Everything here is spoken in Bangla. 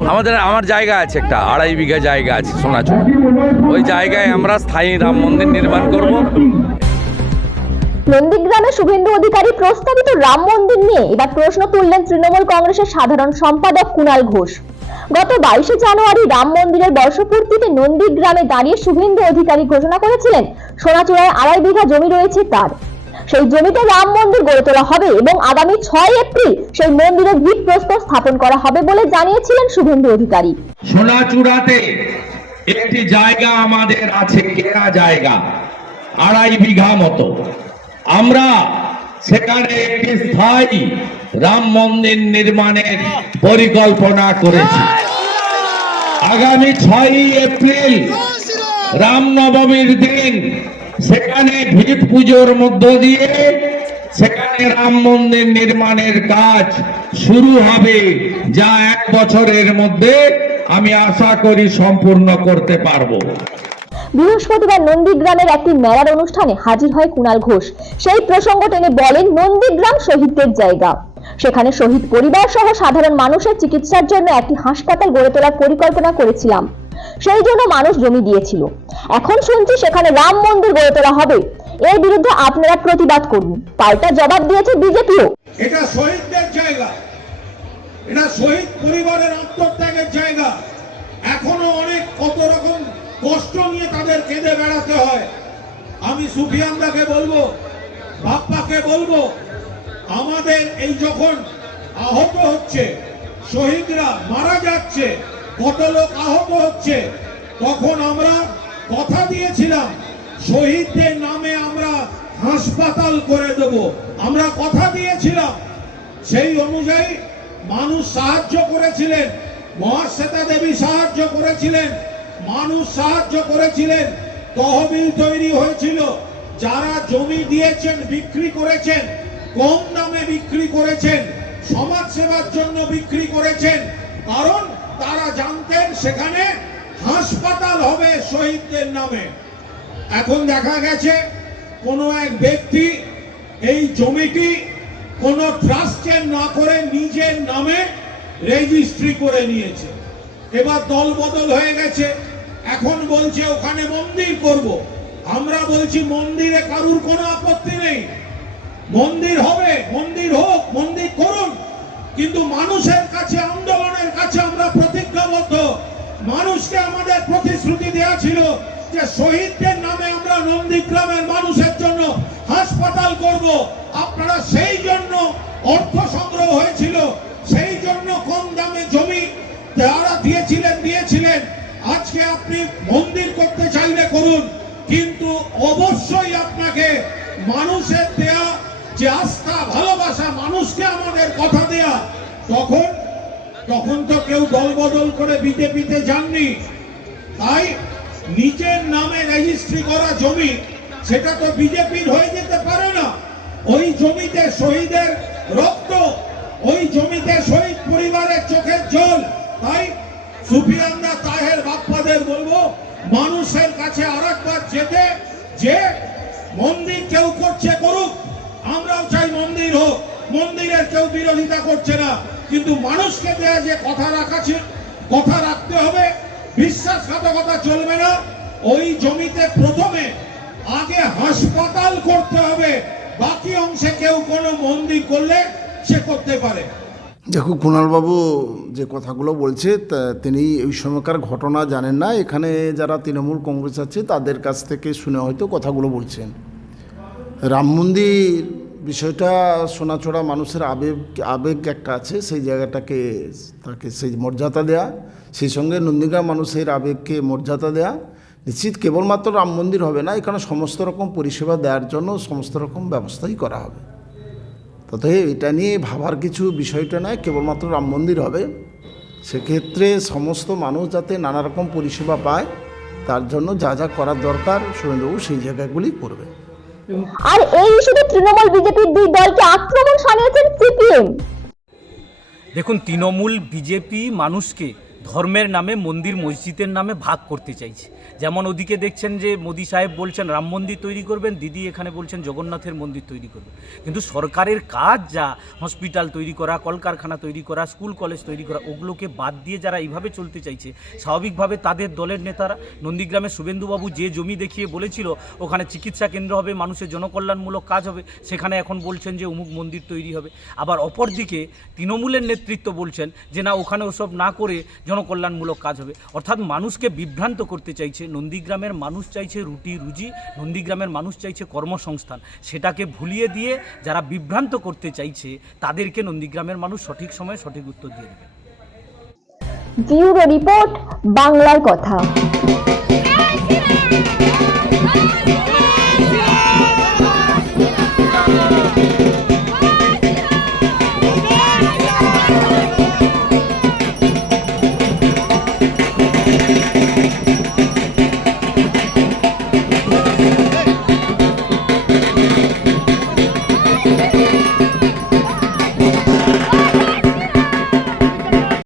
আমার জায়গা আছে, একটা 2.5 বিঘা জায়গা আছে সোনাচুর। ওই জায়গায় আমরা স্থায়ী রাম মন্দির নির্মাণ করব। নন্দীগ্রামে শুভেন্দু অধিকারী প্রস্তাবিত রাম মন্দির নিয়ে এবার প্রশ্ন তুললেন তৃণমূল কংগ্রেসের সাধারণ সম্পাদক কুণাল ঘোষ। গত 22শে জানুয়ারি রাম মন্দিরের বর্ষপূর্তিতে নন্দীগ্রামে দাঁড়িয়ে শুভেন্দু অধিকারী ঘোষণা করেছিলেন সোনাচূড়ায় 2.5 বিঘা জমি রয়েছে তার। সেই জমিতে রাম মন্দির গড়ে তোলা হবে এবং আগামী 6 এপ্রিল সেই মন্দিরের ভিত্তিপ্রস্তর স্থাপন করা হবে বলে জানিয়েছিলেন শুভেন্দু অধিকারী। সোনাচূড়াতে একটি জায়গা আমাদের আছে, কেনা জায়গা 2.5 বিঘা মতো। আমরা সেখানে একটি স্থায়ী রাম মন্দির নির্মাণের পরিকল্পনা করেছি। আগামী 6 এপ্রিল রামনবমীর দিন সেখানে ভিত পুজোর মধ্য দিয়ে সেখানে রাম মন্দির নির্মাণের কাজ শুরু হবে, যা 1 বছরের মধ্যে আমি আশা করি সম্পূর্ণ করতে পারবো। বৃহস্পতিবার নন্দীগ্রামের একটি মেলার অনুষ্ঠানে হাজির হয় কুণাল ঘোষ। সেই প্রসঙ্গ টেনে বলেন, নন্দীগ্রাম শহীদদের জায়গা, সেখানে শহীদ পরিবার সহ সাধারণ মানুষের চিকিৎসার জন্য একটি হাসপাতাল গড়ে তোলার পরিকল্পনা করেছিলাম, সেই জন্য মানুষ জমি দিয়েছিল। এখন শুনছি সেখানে রাম মন্দির গড়ে তোলা হবে, এর বিরুদ্ধে আপনারা প্রতিবাদ করুন। পাল্টা জবাব দিয়েছে বিজেপিও। এটা শহীদদের জায়গা, এটা শহীদ পরিবারের আত্মত্যাগের জায়গা। এখনো অনেক কত রকম কষ্ট নিয়ে তাদের কেঁদে বেড়াতে হয়। আমি সুফিয়ানদাকে বলবো, বাপ্পাকে বলবো, আমাদের এই যখন আহত হচ্ছে, শহীদরা মারা যাচ্ছে, কত লোক আহত হচ্ছে, তখন আমরা কথা দিয়েছিলাম শহীদদের নামে আমরা হাসপাতাল করে দেব। আমরা কথা দিয়েছিলাম, সেই অনুযায়ী মানুষ সাহায্য করেছিলেন, মহাশ্বেতা দেবী সাহায্য করেছিলেন, মানুষ সাহায্য করেছিলেন, তহবিল তৈরি হয়েছিল। যারা জমি দিয়েছেন, বিক্রি করেছেন, কম দামে বিক্রি করেছেন, সমাজ সেবার জন্য বিক্রি করেছেন, কারণ তারা জানতেন সেখানে হাসপাতাল হবে শহীদদের নামে। এখন দেখা গেছে কোন এক ব্যক্তি এই জমিটি কোন ট্রাস্টে না করে নিজের নামে রেজিস্ট্রি করে নিয়েছে। এবার দল বদল হয়ে গেছে, এখন বলছে ওখানে মন্দির করব। আমরা বলছি মন্দিরে কারুর কোনো আপত্তি নেই, মন্দির হবে, মন্দির হোক, মন্দির করুন, কিন্তু মানুষের কাছে, আন্দোলনের কাছে আমরা প্রতিজ্ঞাবদ্ধ। মানুষকে আমাদের প্রতিশ্রুতি দেওয়া ছিল যে শহীদদের নামে আমরা নন্দীগ্রামের মানুষের জন্য হাসপাতাল করব। আপনারা সেই জন্য অর্থ সংগ্রহ হয়েছিল, সেই জন্য কম দামে জমি যারা দিয়েছিলেন। আজকে আপনি মন্দির করতে চাইলে করুন, কিন্তু অবশ্যই আপনাকে মানুষের দেয়া যে আস্থা, ভালোবাসা, মানুষকে আমাদের কথা দেয়া, তখন তো কেউ দল বদল করে বিজেপিতে যাননি। তাই নিজের নামে রেজিস্ট্রি করা জমি, সেটা তো বিজেপির হয়ে যেতে পারে না। ওই জমিতে শহীদের রক্ত, ওই জমিতে শহীদ পরিবারের চোখের জল। তাই সুফিয়ানদা, তাহের, বাপ্পাদের বলবো, মানুষের কাছে আরেকবার যেতে, যে মন্দির কেউ করছে করুক, আমরাও চাই মন্দির হোক, মন্দিরের কেউ বিরোধিতা করছে না, কিন্তু মানুষকে দেয়া যে কথা রাখতে হবে, বিশ্বাসঘাতকতা চলবে না। ওই জমিতে প্রথমে আগে হাসপাতাল করতে হবে, বাকি অংশে কেউ কোনো মন্দির করলে সে করতে পারে। দেখো, কুণালবাবু যে কথাগুলো বলছে তিনি ওই সময়কার ঘটনা জানেন না। এখানে যারা তৃণমূল কংগ্রেস আছে তাদের কাছ থেকে শুনে হয়তো কথাগুলো বলছেন। রাম মন্দির বিষয়টা সোনাচূড়া মানুষের আবেগ একটা আছে, সেই জায়গাটাকে তাকে সেই মর্যাদা দেয়া, সেই সঙ্গে নন্দীগ্রাম মানুষের আবেগকে মর্যাদা দেয়া। নিশ্চিত কেবলমাত্র রাম মন্দির হবে না, এখানে সমস্ত রকম পরিষেবা দেওয়ার জন্য সমস্ত রকম ব্যবস্থাই করা হবে। তবে এটা নিয়ে ভাবার কিছু বিষয়টা নয়, কেবলমাত্র রাম মন্দির হবে, সেক্ষেত্রে সমস্ত মানুষ যাতে নানা রকম পরিষেবা পায়, তার জন্য যা যা করার দরকার শুভেন্দুবাবু সেই জায়গাগুলি করবে। আর এই ইস্যুতে তৃণমূল বিজেপির দুই দলকে আক্রমণ শানিয়েছেন সিপিএম। দেখুন, তৃণমূল বিজেপি মানুষকে ধর্মের নামে মন্দির মসজিদের নামে ভাগ করতে চাইছে। যেমন ওদিকে দেখছেন যে মোদি সাহেব বলছেন রাম মন্দির তৈরি করবেন, দিদি এখানে বলছেন জগন্নাথের মন্দির তৈরি করবেন। কিন্তু সরকারের কাজ যা হসপিটাল তৈরি করা, কলকারখানা তৈরি করা, স্কুল কলেজ তৈরি করা, ওগুলোকে বাদ দিয়ে যারা এইভাবে চলতে চাইছে, স্বাভাবিকভাবে তাদের দলের নেতারা নন্দীগ্রামে শুভেন্দুবাবু যে জমি দেখিয়ে বলেছিল ওখানে চিকিৎসা কেন্দ্র হবে, মানুষের জনকল্যাণমূলক কাজ হবে, সেখানে এখন বলছেন যে অমুক মন্দির তৈরি হবে। আবার অপরদিকে তৃণমূলের নেতৃত্ব বলছেন যে না, ওখানে ওসব না করে জনকল্যাণমূলক কাজ হবে। অর্থাৎ মানুষকে বিভ্রান্ত করতে চাইছে। নন্দীগ্রামের মানুষ চাইছে রুটি রুজি, নন্দীগ্রামের মানুষ চাইছে কর্মসংস্থান। সেটাকে ভুলিয়ে দিয়ে যারা বিভ্রান্ত করতে চাইছে তাদেরকে নন্দীগ্রামের মানুষ সঠিক সময়ে সঠিক উত্তর দিয়ে দেবে। ব্যুরো রিপোর্ট, বাংলার কথা।